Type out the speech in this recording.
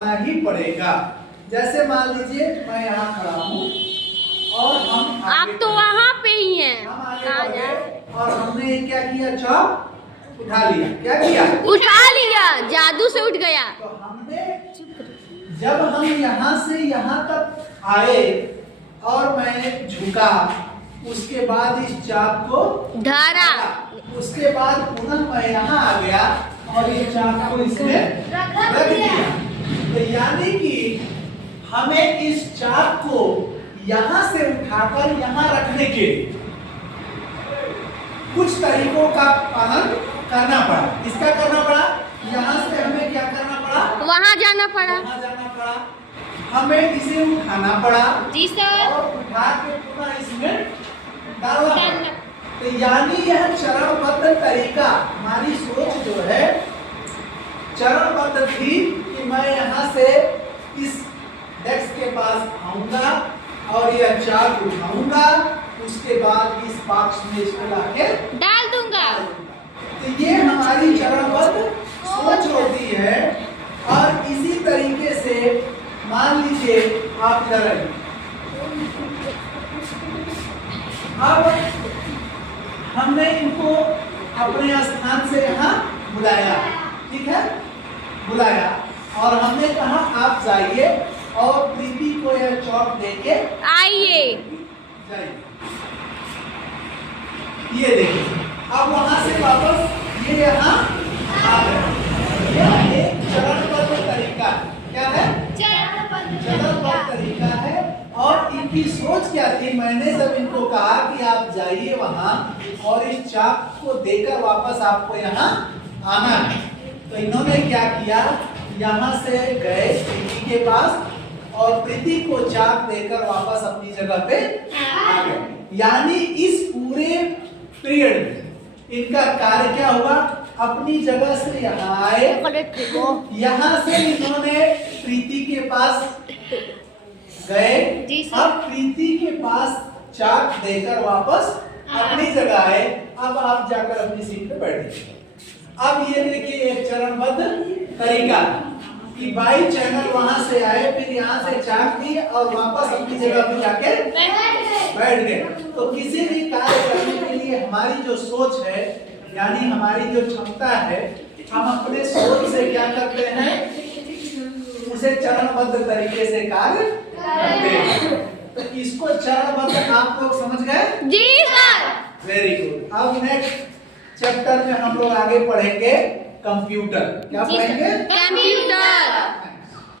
ही पड़ेगा। जैसे मान लीजिए मैं यहाँ खड़ा हूँ और हम आप तो वहाँ पे ही हैं। हम आगे बढ़े और हमने क्या किया, चॉक उठा लिया। क्या किया? उठा लिया, जादू से उठ गया। तो हमने जब हम यहाँ से यहाँ तक आए और मैं झुका, उसके बाद इस चाक को धरा, उसके बाद पुनः मैं यहाँ आ गया और ये चाक को इसमें रख दिया। तो यानी कि हमें इस चाक को यहाँ से उठाकर यहाँ रखने के कुछ तरीकों का पालन करना पड़ा। किसका करना पड़ा? यहाँ से हमें क्या करना पड़ा? वहाँ जाना पड़ा। वहाँ जाना पड़ा। हमें इसे उठाना पड़ा। जी सर। और उठा के पुनः इसमें डालना पड़ा। तो यानी यह चरणबद्ध तरीका, हमारी सोच जो है चरणबद्ध थी कि मैं यहाँ से इस डेस्क के पास आऊंगा और यह चाक उठाऊंगा, उसके बाद इस बॉक्स में इसको लाके डाल दूंगा। तो ये हमारी चरणबद्ध सोच होती है। और इसी तरीके से मान लीजिए आप करें, अब हमने इनको अपने स्थान से यहाँ बुलाया, ठीक है, बुलाया और हमने कहा आप जाइए और प्रीति को यह चॉक देके आइए, जाइए। ये देखिए, अब वहां से वापस ये यहाँ आ गए। यह एक चरणबद्ध तरीका है। क्या है? चरणबद्ध तरीका है। और इनकी सोच क्या थी? मैंने जब इनको कहा कि आप जाइए वहां और इस चाक को देकर वापस आपको यहाँ आना है, तो इन्होंने क्या किया, यहाँ से गए प्रीति के पास और प्रीति को चाक देकर वापस अपनी जगह पे आ गए। यानी इस पूरे पीरियड में इनका कार्य क्या हुआ? अपनी जगह से यहाँ आए, यहाँ से इन्होंने प्रीति के पास गए, अब प्रीति के पास चाक देकर वापस अपनी जगह आए। अब आप जाकर अपनी सीट पे बैठे। अब ये देखिए एक चरणबद्ध तरीका कि बाई चैनल वहां से आए, फिर यहाँ से चाक दी और वापस अपनी जगह पे जाके बैठ गए। तो किसी भी कार्य करने के लिए हमारी जो सोच है, यानी हमारी जो क्षमता है, हम अपने सोच से क्या करते हैं, उसे चरणबद्ध तरीके से कार्य करते हैं। तो इसको चरणबद्ध आप लोग समझ गए? जी सर। Very good. अब नेक्स्ट चैप्टर में हम लोग आगे पढ़ेंगे कंप्यूटर। क्या पढ़ेंगे? कंप्यूटर।